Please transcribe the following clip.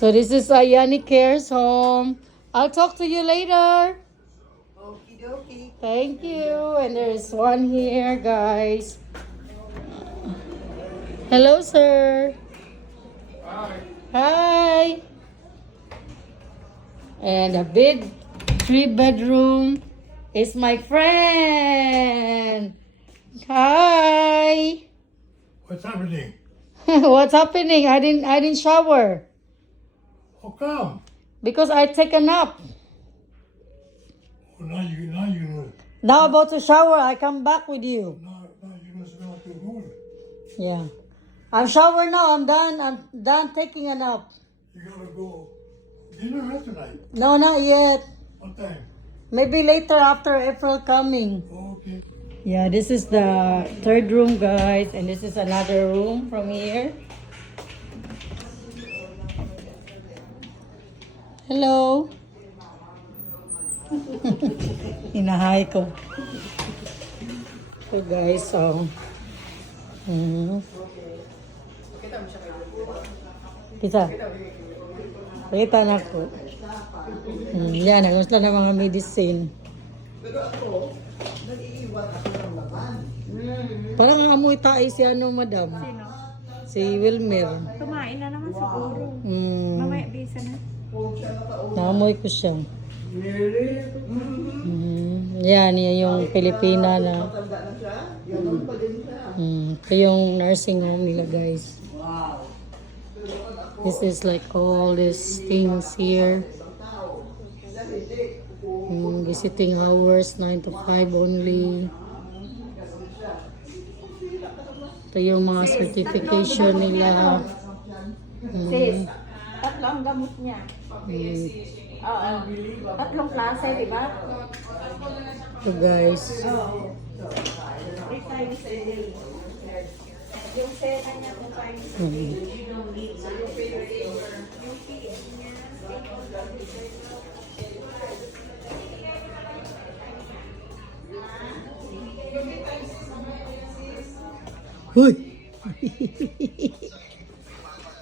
So this is Ayani Cares home. I'll talk to you later. Okie dokie. Thank you. And there's one here, guys. Hello, sir. Hi. Hi. And a big 3-bedroom is my friend. Hi. What's happening? What's happening? I didn't shower How come? because I take a nap. Well, now you know. Now about to shower, I come back with you. Now you know smell too good. Yeah. I'm showered now. I'm done. I'm done taking a nap. You gotta go dinner right tonight. No, not yet. What time? Maybe later after April coming. Okay. Yeah, this is the third room, guys, and this is another room from here. Hello. Hinahay ko. So guys, so Kita. Kita na ko. Yan, nagos lang ng mga medicine. Parang amoy tayo si ano, madam? Sino? Si Wilmer. Kumain na naman siguro. Mm, Mamaya bisa na. naamoy ko siya. Yan, yan yung Pilipina na. Ito yung nursing home nila, guys. This is like all these things here. Visiting hours 9 to 5 only. Ito yung mga certification nila. Sis, tatlo ang gamot niya. Oo. Tatlong klase, di ba? Ito, guys. Oo. 3 times a day. Yung sena niya 2 times a day. Yung PS niya. Huy!